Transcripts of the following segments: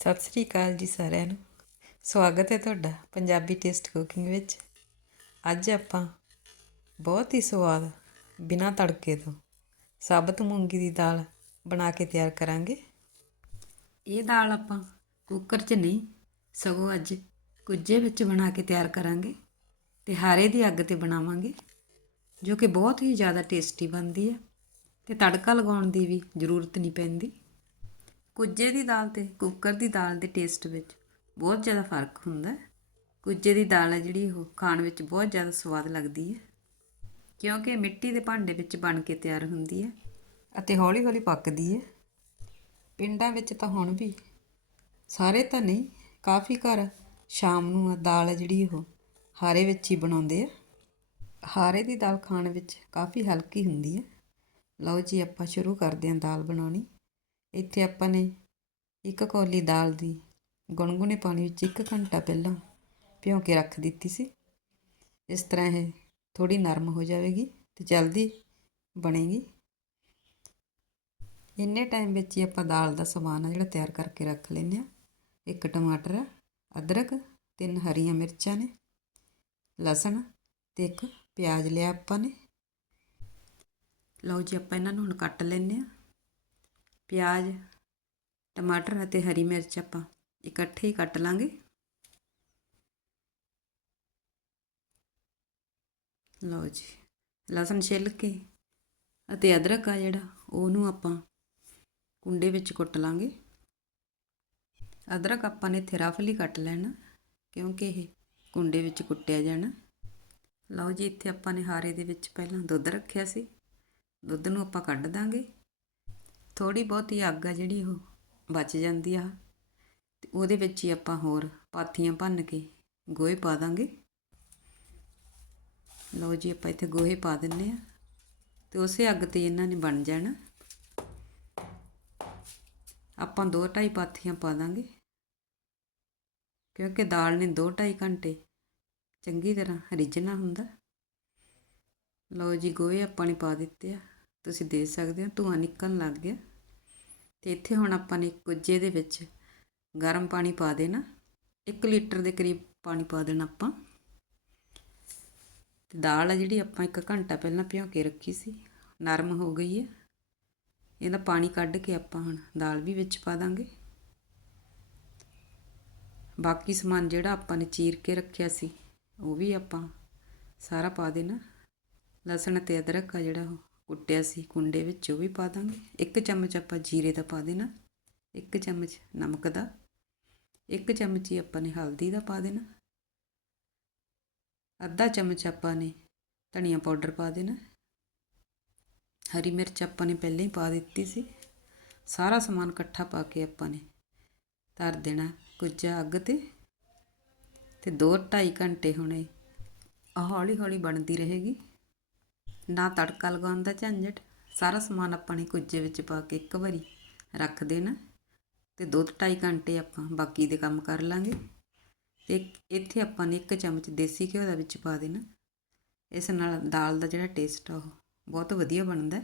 ਸਤਿ ਸ੍ਰੀ ਅਕਾਲ ਜੀ ਸਾਰਿਆਂ ਨੂੰ। ਸਵਾਗਤ ਹੈ ਤੁਹਾਡਾ ਪੰਜਾਬੀ ਟੇਸਟ ਕੁਕਿੰਗ ਵਿੱਚ। ਅੱਜ ਆਪਾਂ ਬਹੁਤ ਹੀ ਸਵਾਦ ਬਿਨਾਂ ਤੜਕੇ ਤੋਂ ਸਾਬਤ ਮੂੰਗੀ ਦੀ ਦਾਲ ਬਣਾ ਕੇ ਤਿਆਰ ਕਰਾਂਗੇ। ਇਹ ਦਾਲ ਆਪਾਂ ਕੁੱਕਰ 'ਚ ਨਹੀਂ, ਸਗੋਂ ਅੱਜ ਕੁੱਜੇ ਵਿੱਚ ਬਣਾ ਕੇ ਤਿਆਰ ਕਰਾਂਗੇ ਤੇ ਹਾਰੇ ਦੀ ਅੱਗ ਤੇ ਬਣਾਵਾਂਗੇ, ਜੋ ਕਿ ਬਹੁਤ ਹੀ ਜ਼ਿਆਦਾ ਟੇਸਟੀ ਬਣਦੀ ਹੈ ਤੇ ਤੜਕਾ ਲਗਾਉਣ ਦੀ ਵੀ ਜ਼ਰੂਰਤ ਨਹੀਂ ਪੈਂਦੀ। ਕੁੱਜੇ ਦੀ ਦਾਲ ਤੇ ਕੁੱਕਰ ਦੀ ਦਾਲ ਦੇ ਟੇਸਟ ਵਿੱਚ ਬਹੁਤ ਜ਼ਿਆਦਾ ਫ਼ਰਕ ਹੁੰਦਾ ਹੈ। ਕੁੱਜੇ ਦੀ ਦਾਲ ਹੈ ਜਿਹੜੀ ਉਹ ਖਾਣ ਵਿੱਚ ਬਹੁਤ ਜ਼ਿਆਦਾ ਸਵਾਦ ਲੱਗਦੀ ਹੈ। ਕਿਉਂਕਿ ਮਿੱਟੀ ਦੇ ਭਾਂਡੇ ਵਿੱਚ ਬਣ ਕੇ ਤਿਆਰ ਹੁੰਦੀ ਹੈ ਅਤੇ ਹੌਲੀ-ਹੌਲੀ ਪੱਕਦੀ ਹੈ। ਪਿੰਡਾਂ ਵਿੱਚ ਤਾਂ ਹੁਣ ਵੀ ਸਾਰੇ ਤਾਂ ਨਹੀਂ, ਕਾਫੀ ਘਰ ਸ਼ਾਮ ਨੂੰ ਦਾਲ ਜਿਹੜੀ ਉਹ ਹਾਰੇ ਵਿੱਚ ਹੀ ਬਣਾਉਂਦੇ ਆ। ਹਾਰੇ ਦੀ ਦਾਲ ਖਾਣ ਵਿੱਚ ਕਾਫੀ ਹਲਕੀ ਹੁੰਦੀ ਹੈ। ਲਓ ਜੀ, ਆਪਾਂ ਸ਼ੁਰੂ ਕਰਦੇ ਹਾਂ ਦਾਲ ਬਣਾਉਣੀ। ਇੱਥੇ ਆਪਾਂ ਨੇ ਇੱਕ ਕੌਲੀ ਦਾਲ ਦੀ ਗੁਣਗੁਣੇ ਪਾਣੀ ਵਿੱਚ 1 ਘੰਟਾ ਪਹਿਲਾਂ ਭਿਉਂ ਕੇ ਰੱਖ ਦਿੱਤੀ ਸੀ। ਇਸ ਤਰ੍ਹਾਂ ਇਹ ਥੋੜੀ ਨਰਮ ਹੋ ਜਾਵੇਗੀ ਤੇ ਜਲਦੀ ਬਣੇਗੀ। ਇੰਨੇ ਟਾਈਮ ਵਿੱਚ ਹੀ ਆਪਾਂ ਦਾਲ ਦਾ ਸਮਾਨ ਆ ਜਿਹੜਾ ਤਿਆਰ ਕਰਕੇ ਰੱਖ ਲੈਂਦੇ ਆ ਇੱਕ ਟਮਾਟਰ, ਅਦਰਕ, ਤਿੰਨ ਹਰੀਆਂ ਮਿਰਚਾਂ ਨੇ, ਲਸਣ ਤੇ ਇੱਕ ਪਿਆਜ਼ ਲਿਆ ਆਪਾਂ ਨੇ। ਲਓ ਜੀ ਆਪਾਂ ਇਹਨਾਂ ਨੂੰ ਹੁਣ ਕੱਟ ਲੈਂਦੇ ਆ ਪਿਆਜ਼, ਟਮਾਟਰ ਅਤੇ ਹਰੀ ਮਿਰਚ ਆਪਾਂ ਇਕੱਠੇ ਹੀ ਕੱਟ ਲਾਂਗੇ। ਲਓ ਜੀ, ਲਸਣ ਛਿੱਲ ਕੇ ਅਤੇ ਅਦਰਕ ਆ ਜਿਹੜਾ, ਉਹਨੂੰ ਆਪਾਂ ਕੁੰਡੇ ਵਿੱਚ ਕੁੱਟ ਲਾਂਗੇ। ਅਦਰਕ ਆਪਾਂ ਨੇ ਇੱਥੇ ਰਫਲੀ ਕੱਟ ਲੈਣਾ, ਕਿਉਂਕਿ ਇਹ ਕੁੰਡੇ ਵਿੱਚ ਕੁੱਟਿਆ ਜਾਣਾ। ਲਓ ਜੀ, ਇੱਥੇ ਆਪਾਂ ਨੇ ਹਾਰੇ ਦੇ ਵਿੱਚ ਪਹਿਲਾਂ ਦੁੱਧ ਰੱਖਿਆ ਸੀ। ਦੁੱਧ ਨੂੰ ਆਪਾਂ ਕੱਢ ਦਾਂਗੇ। ਥੋੜੀ ਬਹੁਤੀ ਅੱਗ ਆ ਜਿਹੜੀ ਉਹ ਬਚ ਜਾਂਦੀ ਆ। ਤੇ ਉਹਦੇ ਵਿੱਚ ਹੀ ਆਪਾਂ ਹੋਰ ਪਾਥੀਆਂ ਭੰਨ ਕੇ ਗੋਹੇ ਪਾ ਦਾਂਗੇ। ਲਓ ਜੀ, ਆਪਾਂ ਇੱਥੇ ਗੋਹੇ ਪਾ ਦਿੰਨੇ ਆ। ਤੇ ਉਸੇ ਅੱਗ ਤੇ ਇਹਨਾਂ ਨੇ ਬਣ ਜਾਣਾ। ਆਪਾਂ ਦੋ ਢਾਈ ਪਾਥੀਆਂ ਪਾ ਦਾਂਗੇ। ਕਿਉਂਕਿ ਦਾਲ ਨੇ ਦੋ ਢਾਈ ਘੰਟੇ ਚੰਗੀ ਤਰ੍ਹਾਂ ਰਿੱਝਣਾ ਹੁੰਦਾ। ਲਓ ਜੀ, ਗੋਹੇ ਆਪਾਂ ਨੇ ਪਾ ਦਿੱਤੇ ਆ। ਤੁਸੀਂ ਦੇਖ ਸਕਦੇ ਹੋ, ਧੂਆਂ ਨਿਕਲਣ ਲੱਗ ਗਿਆ। ਅਤੇ ਇੱਥੇ ਹੁਣ ਆਪਾਂ ਨੇ ਕੁੱਜੇ ਦੇ ਵਿੱਚ ਗਰਮ ਪਾਣੀ ਪਾ ਦੇਣਾ। 1 ਲੀਟਰ ਦੇ ਕਰੀਬ ਪਾਣੀ ਪਾ ਦੇਣਾ ਆਪਾਂ। ਤੇ ਦਾਲ ਆ ਜਿਹੜੀ ਆਪਾਂ 1 ਘੰਟਾ ਪਹਿਲਾਂ ਭਿਓ ਕੇ ਰੱਖੀ ਸੀ। ਨਰਮ ਹੋ ਗਈ ਹੈ। ਇਹਦਾ ਪਾਣੀ ਕੱਢ ਕੇ ਆਪਾਂ ਹੁਣ ਦਾਲ ਵੀ ਵਿੱਚ ਪਾ ਦਾਂਗੇ। ਬਾਕੀ ਸਮਾਨ ਜਿਹੜਾ ਆਪਾਂ ਨੇ ਚੀਰ ਕੇ ਰੱਖਿਆ ਸੀ, ਉਹ ਵੀ ਆਪਾਂ ਸਾਰਾ ਪਾ ਦੇਣਾ। ਲਸਣ ਤੇ ਅਦਰਕ ਆ ਜਿਹੜਾ ਉਹ। ਕੁੱਟਿਆ ਸੀ ਕੁੰਡੇ ਵਿੱਚ, ਉਹ ਵੀ ਪਾ ਦਾਂਗੇ। ਇੱਕ ਚਮਚ ਆਪਾਂ ਜੀਰੇ ਦਾ ਪਾ ਦੇਣਾ, ਇੱਕ ਚਮਚ ਨਮਕ ਦਾ, ਇੱਕ ਚਮਚ ਹੀ ਆਪਾਂ ਨੇ ਹਲਦੀ ਦਾ ਪਾ ਦੇਣਾ, ਅੱਧਾ ਚਮਚ ਆਪਾਂ ਨੇ ਧਨੀਆ ਪਾਊਡਰ ਪਾ ਦੇਣਾ। ਹਰੀ ਮਿਰਚ ਆਪਾਂ ਨੇ ਪਹਿਲਾਂ ਹੀ ਪਾ ਦਿੱਤੀ ਸੀ। ਸਾਰਾ ਸਮਾਨ ਇਕੱਠਾ ਪਾ ਕੇ ਆਪਾਂ ਨੇ ਧਰ ਦੇਣਾ ਕੁੱਜਾ ਅੱਗ ਤੇ। ਤੇ 2-2.5 ਘੰਟੇ ਹੁਣੇ ਹੌਲੀ ਹੌਲੀ ਬਣਦੀ ਰਹੇਗੀ। ਨਾ ਤੜਕਾ ਲਗਾਉਣ ਦਾ ਝੰਜਟ, ਸਾਰਾ ਸਮਾਨ ਆਪਾਂ ਨੇ ਕੁੱਜੇ ਵਿੱਚ ਪਾ ਕੇ ਇੱਕ ਵਾਰੀ ਰੱਖ ਦੇਣਾ ਤੇ 2-2.5 ਘੰਟੇ ਆਪਾਂ ਬਾਕੀ ਦੇ ਕੰਮ ਕਰ ਲਾਂਗੇ। ਤੇ ਇੱਥੇ ਆਪਾਂ ਨੇ ਇੱਕ ਚਮਚ ਦੇਸੀ ਘਿਓ ਦਾ ਵਿੱਚ ਪਾ ਦੇਣਾ। ਇਸ ਨਾਲ ਦਾਲ ਦਾ ਜਿਹੜਾ ਟੇਸਟ ਆ ਉਹ ਬਹੁਤ ਵਧੀਆ ਬਣਦਾ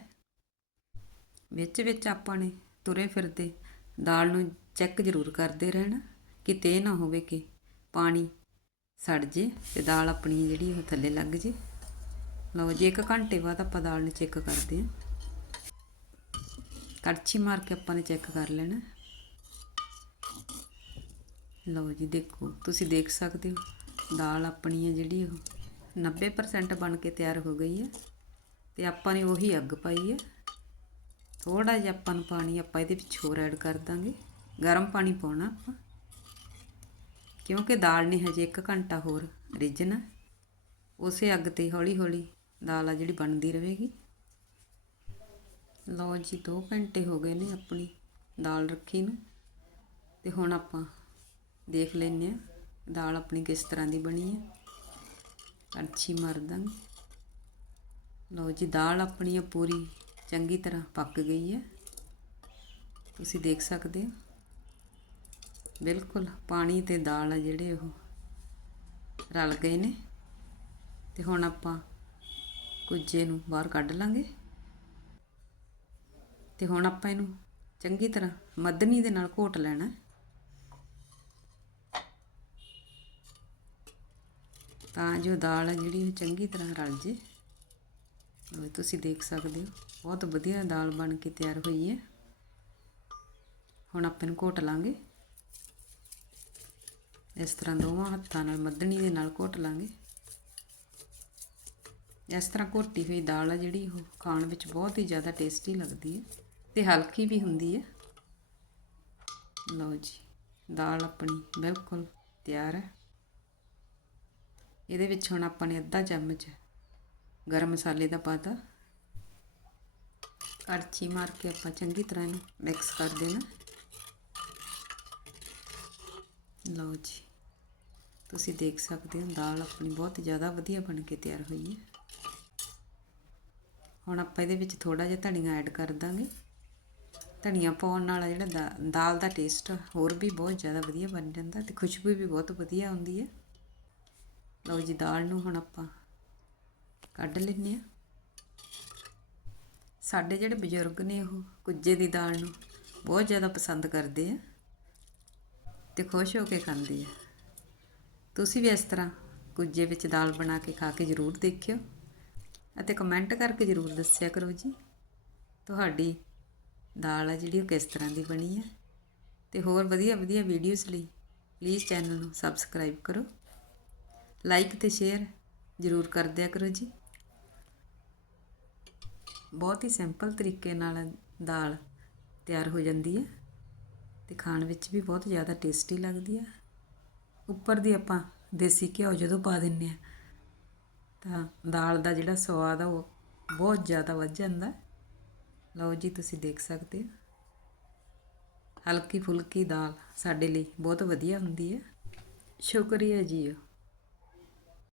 ਵਿੱਚ ਵਿੱਚ ਆਪਾਂ ਨੇ ਤੁਰੇ ਫਿਰਦੇ ਦਾਲ ਨੂੰ ਚੈੱਕ ਜ਼ਰੂਰ ਕਰਦੇ ਰਹਿਣਾ, ਕਿਤੇ ਇਹ ਨਾ ਹੋਵੇ ਕਿ ਪਾਣੀ ਸੜ ਜੇ ਤੇ ਦਾਲ ਆਪਣੀ ਜਿਹੜੀ ਉਹ ਥੱਲੇ ਲੱਗ ਜੇ। ਲਓ ਜੀ, ਇੱਕ ਘੰਟੇ ਬਾਅਦ ਆਪਾਂ ਦਾਲ ਨੂੰ ਚੈੱਕ ਕਰਦੇ ਹਾਂ। ਕੜਛੀ ਮਾਰ ਕੇ ਆਪਾਂ ਨੇ ਚੈੱਕ ਕਰ ਲੈਣਾ। ਲਓ ਜੀ, ਦੇਖੋ, ਤੁਸੀਂ ਦੇਖ ਸਕਦੇ ਹੋ, ਦਾਲ ਆਪਣੀ ਹੈ ਜਿਹੜੀ ਉਹ 90% ਬਣ ਕੇ ਤਿਆਰ ਹੋ ਗਈ ਹੈ। ਤੇ ਆਪਾਂ ਨੇ ਉਹੀ ਅੱਗ ਪਾਈ ਹੈ। ਥੋੜਾ ਜਿਹਾ ਆਪਾਂ ਨੂੰ ਪਾਣੀ, ਆਪਾਂ ਇਹਦੇ ਵਿੱਚ ਹੋਰ ਐਡ ਕਰ ਦਾਂਗੇ। ਗਰਮ ਪਾਣੀ ਪਾਉਣਾ ਆਪਾਂ। ਕਿਉਂਕਿ ਦਾਲ ਨੇ ਹਜੇ 1 ਘੰਟਾ ਹੋਰ ਰਿੱਝਣਾ। ਉਸੇ ਅੱਗ ਤੇ ਹੌਲੀ ਹੌਲੀ ਦਾਲ ਆ ਜਿਹੜੀ ਬਣਦੀ ਰਹੇਗੀ। ਲਓ ਜੀ 2 ਘੰਟੇ ਹੋ ਗਏ ਨੇ ਆਪਣੀ ਦਾਲ ਰੱਖੀ ਨੂੰ। ਤੇ ਹੁਣ ਆਪਾਂ ਦੇਖ ਲੈਂਦੇ ਆ ਦਾਲ ਆਪਣੀ ਕਿਸ ਤਰ੍ਹਾਂ ਦੀ ਬਣੀ ਹੈ। ਕੜਛੀ ਮਾਰ ਦਾਂਗੇ। ਲਓ ਜੀ, ਦਾਲ ਆਪਣੀ ਪੂਰੀ ਚੰਗੀ ਤਰ੍ਹਾਂ ਪੱਕ ਗਈ ਹੈ। ਤੁਸੀਂ ਦੇਖ ਸਕਦੇ ਹੋ। ਬਿਲਕੁਲ ਪਾਣੀ ਤੇ ਦਾਲ ਆ ਜਿਹੜੇ ਉਹ ਰਲ ਗਏ ਨੇ। ਤੇ ਹੁਣ ਆਪਾਂ ਕੁਝੇ ਨੂੰ ਬਾਹਰ ਕੱਢ ਲਾਂਗੇ। ਤੇ ਹੁਣ ਆਪਾਂ ਇਹਨੂੰ ਚੰਗੀ ਤਰ੍ਹਾਂ ਮੱਧਨੀ ਦੇ ਨਾਲ ਘੋਟ ਲੈਣਾ। ਤਾਂ ਜੋ ਦਾਲ ਹੈ ਜਿਹੜੀ ਚੰਗੀ ਤਰ੍ਹਾਂ ਰਲ ਜੇ। ਤੁਸੀਂ ਦੇਖ ਸਕਦੇ ਹੋ, ਬਹੁਤ ਵਧੀਆ ਦਾਲ ਬਣ ਕੇ ਤਿਆਰ ਹੋਈ ਹੈ। ਹੁਣ ਆਪਾਂ ਇਹਨੂੰ ਘੋਟ ਲਾਂਗੇ। ਇਸ ਤਰ੍ਹਾਂ ਦੋਵਾਂ ਹੱਥਾਂ ਨਾਲ ਮੱਧਣੀ ਦੇ ਨਾਲ ਘੋਟ ਲਾਂਗੇ। ਇਸ ਤਰ੍ਹਾਂ ਘੋਟੀ ਹੋਈ ਦਾਲ ਆ ਜਿਹੜੀ, ਉਹ ਖਾਣ ਵਿੱਚ ਬਹੁਤ ਹੀ ਜ਼ਿਆਦਾ ਟੇਸਟੀ ਲੱਗਦੀ ਹੈ ਤੇ ਹਲਕੀ ਵੀ ਹੁੰਦੀ ਹੈ। ਲਓ ਜੀ, ਦਾਲ ਆਪਣੀ ਬਿਲਕੁਲ ਤਿਆਰ ਹੈ। ਇਹਦੇ ਵਿੱਚ ਹੁਣ ਆਪਾਂ ਨੇ ਅੱਧਾ ਚਮਚ ਗਰਮ ਮਸਾਲੇ ਦਾ ਪਾਤਾ। ਅਰਚੀ ਮਾਰ ਕੇ ਆਪਾਂ ਚੰਗੀ ਤਰ੍ਹਾਂ ਇਹਨੂੰ ਮਿਕਸ ਕਰ ਦੇਣਾ। ਲਓ ਜੀ, ਤੁਸੀਂ ਦੇਖ ਸਕਦੇ ਹੋ ਦਾਲ ਆਪਣੀ ਬਹੁਤ ਜ਼ਿਆਦਾ ਵਧੀਆ ਬਣ ਕੇ ਤਿਆਰ ਹੋਈ ਹੈ। ਹੁਣ ਆਪਾਂ ਇਹਦੇ ਵਿੱਚ ਥੋੜਾ ਜਿਹਾ ਧਨੀਆ ਐਡ ਕਰ ਦਾਂਗੇ। ਧਨੀਆ ਪਾਉਣ ਨਾਲ ਜਿਹੜਾ ਦਾ- ਦਾਲ ਦਾ ਟੇਸਟ ਹੋਰ ਵੀ ਬਹੁਤ ਜ਼ਿਆਦਾ ਵਧੀਆ ਬਣ ਜਾਂਦਾ ਤੇ ਖੁਸ਼ਬੂ ਵੀ ਬਹੁਤ ਵਧੀਆ ਆਉਂਦੀ ਹੈ ਲਓ ਜੀ, ਦਾਲ ਨੂੰ ਹੁਣ ਆਪਾਂ ਕੱਢ ਲੈਂਦੇ ਆ। ਸਾਡੇ ਜਿਹੜੇ ਬਜ਼ੁਰਗ ਨੇ ਉਹ ਕੁੱਜੇ ਦੀ ਦਾਲ ਨੂੰ ਬਹੁਤ ਜ਼ਿਆਦਾ ਪਸੰਦ ਕਰਦੇ ਆ ਤੇ ਖੁਸ਼ ਹੋ ਕੇ ਖਾਂਦੇ ਆ। ਤੁਸੀਂ ਵੀ ਇਸ ਤਰ੍ਹਾਂ ਕੁੱਜੇ ਵਿੱਚ ਦਾਲ ਬਣਾ ਕੇ ਖਾ ਕੇ ਜ਼ਰੂਰ ਦੇਖਿਓ। ਅਤੇ ਕਮੈਂਟ ਕਰਕੇ ਜ਼ਰੂਰ ਦੱਸਿਆ ਕਰੋ ਜੀ। ਤੁਹਾਡੀ ਦਾਲ ਆ ਜਿਹੜੀ ਉਹ ਕਿਸ ਤਰ੍ਹਾਂ ਦੀ ਬਣੀ ਹੈ ਤੇ ਹੋਰ ਵਧੀਆ ਵਧੀਆ ਵੀਡੀਓਜ਼ ਲਈ ਪਲੀਜ਼ ਚੈਨਲ ਨੂੰ ਸਬਸਕ੍ਰਾਈਬ ਕਰੋ। ਲਾਈਕ ਤੇ ਸ਼ੇਅਰ ਜ਼ਰੂਰ ਕਰ ਦਿਆ ਕਰੋ ਜੀ। ਬਹੁਤ ਹੀ ਸਿੰਪਲ ਤਰੀਕੇ ਨਾਲ ਦਾਲ ਤਿਆਰ ਹੋ ਜਾਂਦੀ ਹੈ ਤੇ ਖਾਣ ਵਿੱਚ ਵੀ ਬਹੁਤ ਜ਼ਿਆਦਾ ਟੇਸਟੀ ਲੱਗਦੀ ਆ। ਉੱਪਰ ਦੀ ਆਪਾਂ ਦੇਸੀ ਘਿਓ ਜਦੋਂ ਪਾ ਦਿੰਨੇ ਆ ਤਾਂ ਦਾਲ ਦਾ ਜਿਹੜਾ ਸਵਾਦ ਆ ਉਹ ਬਹੁਤ ਜ਼ਿਆਦਾ ਵੱਧ ਜਾਂਦਾ। ਲਓ ਜੀ, ਤੁਸੀਂ ਦੇਖ ਸਕਦੇ ਹੋ। ਹਲਕੀ ਫੁਲਕੀ ਦਾਲ ਸਾਡੇ ਲਈ ਬਹੁਤ ਵਧੀਆ ਹੁੰਦੀ ਹੈ। ਸ਼ੁਕਰੀਆ ਜੀ।